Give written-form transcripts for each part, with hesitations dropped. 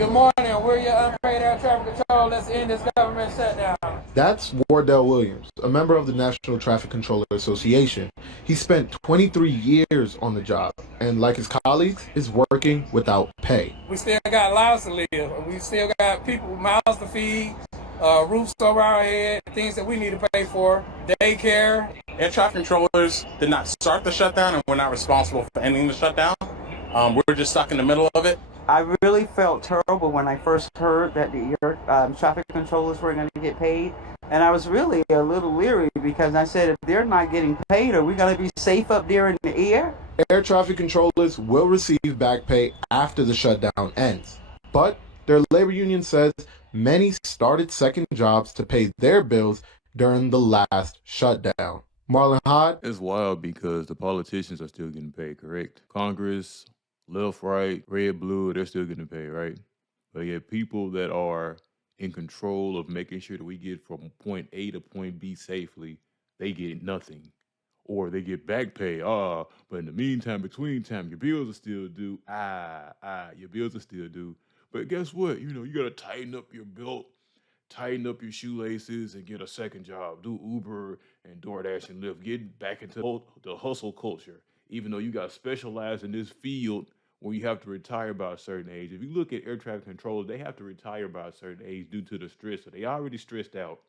Good morning. We're your unpaid air traffic control. Let's end this government shutdown. That's Wardell Williams, a member of the National Traffic Controller Association. He spent 23 years on the job, and like his colleagues, is working without pay. We still got lives to live. We still got people, mouths to feed, roofs over our head, things that we need to pay for, daycare. Air traffic controllers did not start the shutdown, and we're not responsible for ending the shutdown. We're just stuck in the middle of it. I really felt terrible when I first heard that the air traffic controllers were going to get paid. And I was really a little leery because I said, if they're not getting paid, are we going to be safe up there in the air? Air traffic controllers will receive back pay after the shutdown ends. But their labor union says many started second jobs to pay their bills during the last shutdown. Marlon Hod? It's wild because the politicians are still getting paid, correct? Congress, left, right, red, blue, they're still getting paid, right? But yet people that are in control of making sure that we get from point A to point B safely, they get nothing. Or they get back pay. But in the meantime, between time, your bills are still due. Your bills are still due. But guess what? You got to tighten up your belt, tighten up your shoelaces, and get a second job. Do Uber and DoorDash and Lyft. Get back into the hustle culture. Even though you got specialized in this field where you have to retire by a certain age. If you look at air traffic controllers, they have to retire by a certain age due to the stress. So they already stressed out.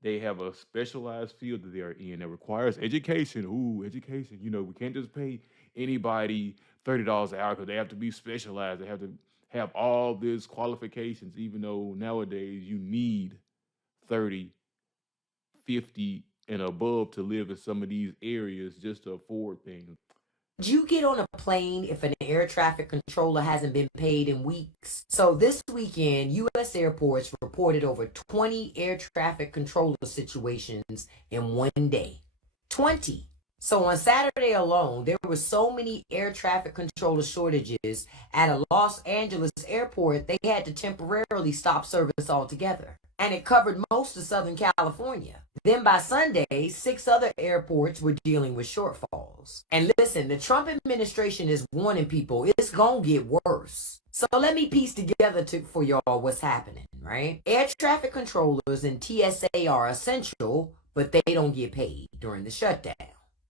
They have a specialized field that they are in that requires education. Education. We can't just pay anybody $30 an hour because they have to be specialized. They have to have all these qualifications, even though nowadays you need 30, 50, and above to live in some of these areas just to afford things. Would you get on a plane if an air traffic controller hasn't been paid in weeks? So this weekend, U.S. airports reported over 20 air traffic controller situations in one day. 20. So on Saturday alone, there were so many air traffic controller shortages at a Los Angeles airport, they had to temporarily stop service altogether. And it covered most of Southern California. Then by Sunday, 6 other airports were dealing with shortfalls. And listen, the Trump administration is warning people it's gonna get worse. So let me piece together for y'all what's happening, right? Air traffic controllers and TSA are essential, but they don't get paid during the shutdown.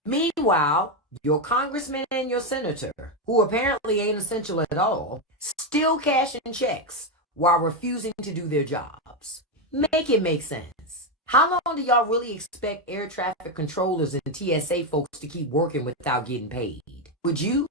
Meanwhile, your congressman and your senator, who apparently ain't essential at all, still cashing checks while refusing to do their jobs. Make it make sense. How long do y'all really expect air traffic controllers and TSA folks to keep working without getting paid? Would you?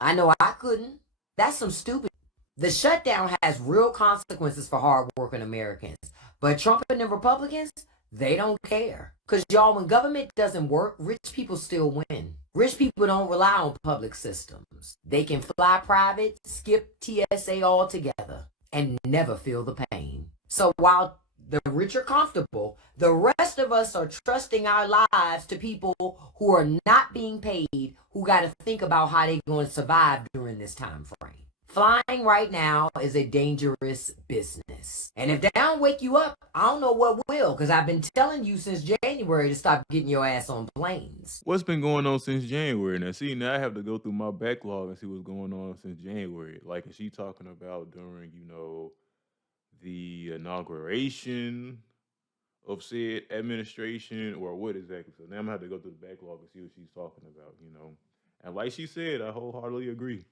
I know I couldn't. That's some stupid. The shutdown has real consequences for hardworking Americans. But Trump and the Republicans, they don't care. Because y'all, when government doesn't work, rich people still win. Rich people don't rely on public systems. They can fly private, skip TSA altogether, and never feel the pain. So while the rich are comfortable, the rest of us are trusting our lives to people who are not being paid, who got to think about how they're going to survive during this time frame. Flying right now is a dangerous business. And if they don't wake you up, I don't know what will, because I've been telling you since January to stop getting your ass on planes. What's been going on since January? Now I have to go through my backlog and see what's going on since January. Like, is she talking about during, the inauguration of said administration, or what exactly? So now I'm going to have to go through the backlog and see what she's talking about, And like she said, I wholeheartedly agree.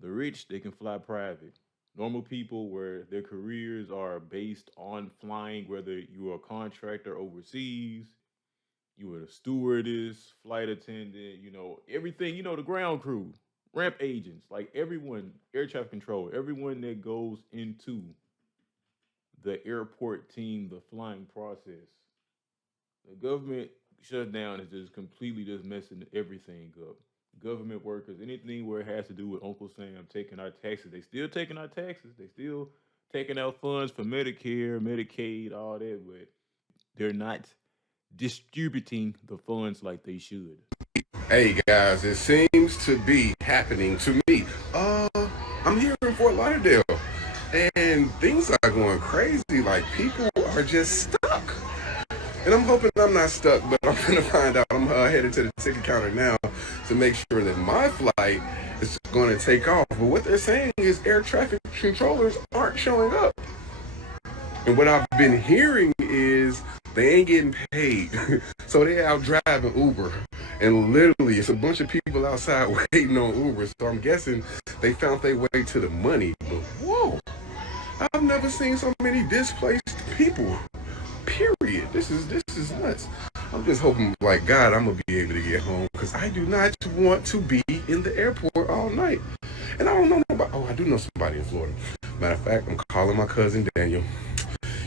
The rich, they can fly private. Normal people where their careers are based on flying, whether you're a contractor overseas, you were a stewardess, flight attendant, everything, the ground crew, ramp agents, like everyone, air traffic control, everyone that goes into the airport team, the flying process. The government shutdown is just completely just messing everything up. Government workers, anything where it has to do with Uncle Sam taking our taxes. They still taking our taxes. They still taking out funds for Medicare, Medicaid, all that, but they're not distributing the funds like they should. Hey guys, it seems to be happening to me. I'm here in Fort Lauderdale, and things are going crazy. Like, people are just stuck. And I'm hoping I'm not stuck, but I'm gonna find out. I'm headed to the ticket counter now to make sure that my flight is going to take off. But what they're saying is air traffic controllers aren't showing up. And what I've been hearing is they ain't getting paid. So they out driving Uber. And literally, it's a bunch of people outside waiting on Uber. So I'm guessing they found their way to the money. But whoa, I've never seen so many displaced people. Period. This is nuts. I'm just hoping, like God, I'm gonna be able to get home because I do not want to be in the airport all night. And I don't know nobody. Oh, I do know somebody in Florida. Matter of fact, I'm calling my cousin Daniel.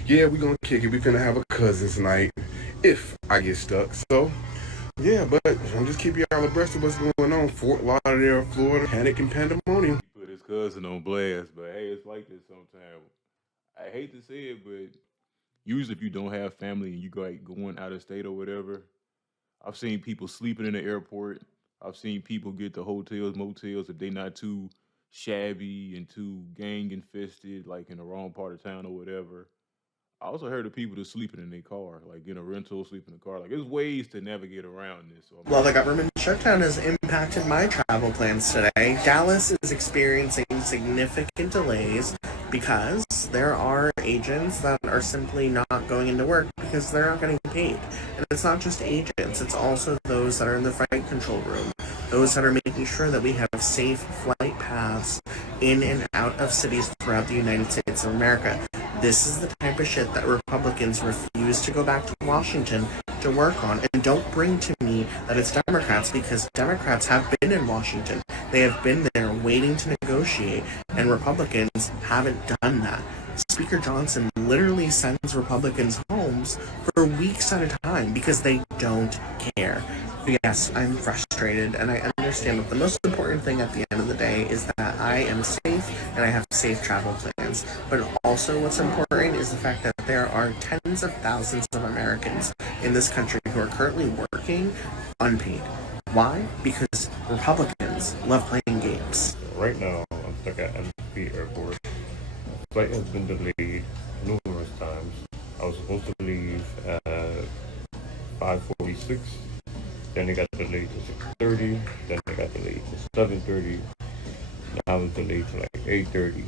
Yeah, we're gonna kick it. We're gonna have a cousins night if I get stuck. So, yeah, but I'm just keeping y'all abreast of what's going on. Fort Lauderdale, Florida, panic and pandemonium. He put his cousin on blast, but hey, it's like this sometimes. I hate to say it, but usually if you don't have family and you go like going out of state or whatever, I've seen people sleeping in the airport. I've seen people get to hotels, motels if they not too shabby and too gang infested, like in the wrong part of town or whatever. I also heard of people that sleeping in their car, like in a rental, sleeping in the car. Like there's ways to navigate around this. So Well, the government shutdown has impacted my travel plans today. Dallas is experiencing significant delays because there are agents that are simply not going into work because they're not getting paid. And it's not just agents, it's also those that are in the flight control room, those that are making sure that we have safe flight paths in and out of cities throughout the United States of America. This is the type of shit that Republicans refuse to go back to Washington to work on. And don't bring to me that it's Democrats, because Democrats have been in Washington. They have been there waiting to negotiate, and Republicans haven't done that. Speaker Johnson literally sends Republicans homes for weeks at a time because they don't care. Yes, I'm frustrated, and I understand that the most important thing at the end of the day is that I am safe and I have safe travel plans. But also what's important is the fact that there are tens of thousands of Americans in this country who are currently working unpaid. Why? Because Republicans love playing games. Right now, I'm stuck at MP Airport. Flight has been delayed numerous times. I was supposed to leave at 5:46. Then it got delayed to 6:30. Then it got delayed to 7:30. Now it's delayed to like 8:30.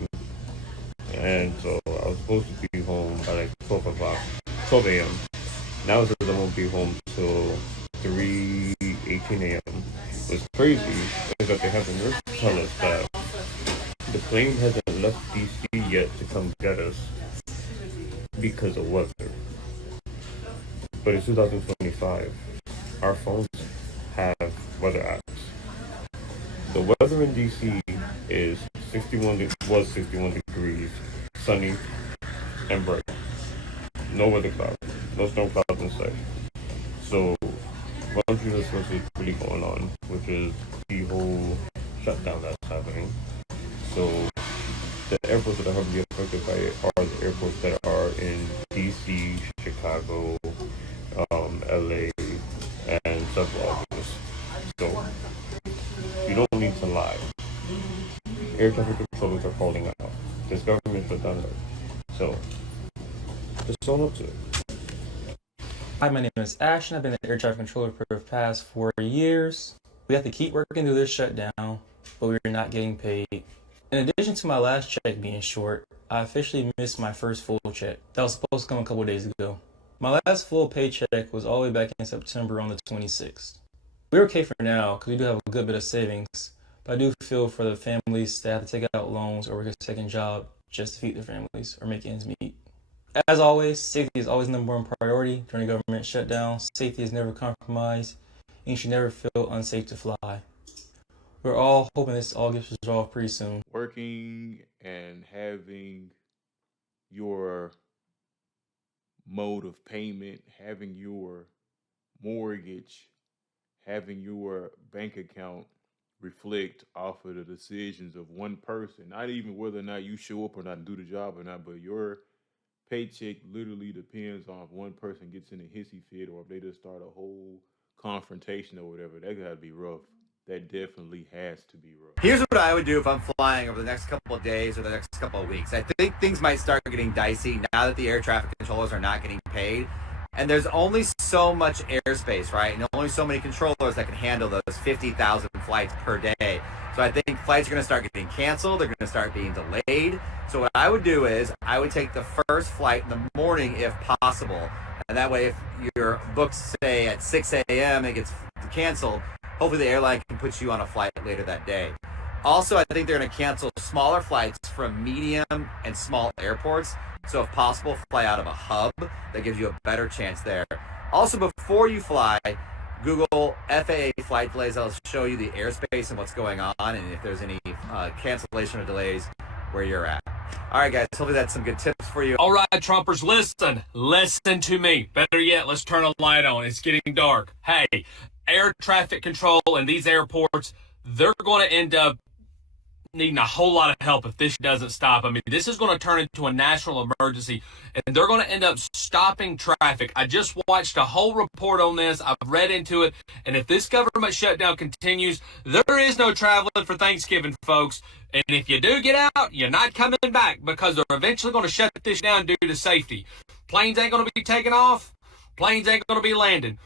And so I was supposed to be home by like 12 a.m. Now it says I won't be home till 3:18 a.m. What's crazy is that they have the nurse tell us that the plane hasn't left DC yet to come get us because of weather. But in 2025, our phones have weather apps. The weather in DC is 61 degrees, sunny and bright. No weather clouds, no storm clouds in sight. So why don't you listen to what's really going on, which is the whole shutdown that's happening. So the airports that are heavily affected by it are the airports that are in DC, Chicago, LA, and several others. So you don't need to lie. Air traffic controllers are calling out. This government should have done that. So just own up to it. Hi, my name is Ash, and I've been an air traffic controller for the past 4 years. We have to keep working through this shutdown, but we're not getting paid. In addition to my last check being short, I officially missed my first full check. That was supposed to come a couple days ago. My last full paycheck was all the way back in September on the 26th. We're okay for now because we do have a good bit of savings, but I do feel for the families that have to take out loans or work a second job just to feed their families or make ends meet. As always, safety is always the number one priority during a government shutdown. Safety is never compromised, and you should never feel unsafe to fly. We're all hoping this all gets resolved pretty soon. Working and having your mode of payment, having your mortgage, having your bank account reflect off of the decisions of one person, not even whether or not you show up or not, do the job or not, but your paycheck literally depends on if one person gets in a hissy fit or if they just start a whole confrontation or whatever. That gotta be rough. That definitely has to be rough. Here's what I would do if I'm flying over the next couple of days or the next couple of weeks. I think things might start getting dicey now that the air traffic controllers are not getting paid. And there's only so much airspace, right? And only so many controllers that can handle those 50,000 flights per day. So I think flights are going to start getting canceled. They're going to start being delayed. So what I would do is I would take the first flight in the morning if possible. And that way, if you're booked, say, at 6 a.m. and it gets canceled, hopefully the airline can put you on a flight later that day. Also, I think they're going to cancel smaller flights from medium and small airports. So if possible, fly out of a hub. That gives you a better chance there. Also, before you fly, Google FAA flight delays. I'll show you the airspace and what's going on and if there's any cancellation or delays where you're at. All right, guys, hopefully that's some good tips for you. All right, Trumpers, listen to me. Better yet, let's turn a light on. It's getting dark. Hey, air traffic control in these airports, they're going to end up needing a whole lot of help if this doesn't stop. I mean, this is going to turn into a national emergency, and they're going to end up stopping traffic. I just watched a whole report on this. I've read into it, and if this government shutdown continues, there is no traveling for Thanksgiving, folks. And if you do get out, you're not coming back because they're eventually going to shut this down due to safety. Planes ain't going to be taking off. Planes ain't going to be landing.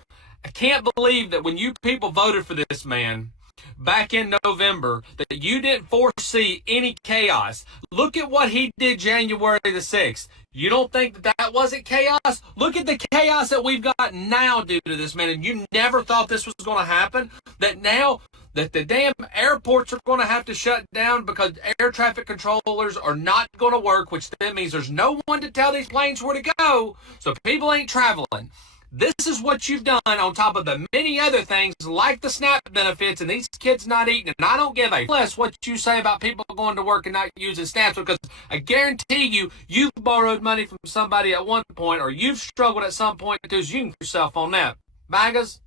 I can't believe that when you people voted for this man back in November, that you didn't foresee any chaos. Look at what he did January the 6th. You don't think that that wasn't chaos? Look at the chaos that we've got now due to this man, and you never thought this was going to happen? That now that the damn airports are going to have to shut down because air traffic controllers are not going to work, which then means there's no one to tell these planes where to go, so people ain't traveling. This is what you've done on top of the many other things like the SNAP benefits and these kids not eating. And I don't give a less what you say about people going to work and not using SNAPs, because I guarantee you've borrowed money from somebody at one point, or you've struggled at some point to use yourself on that. MAGAs,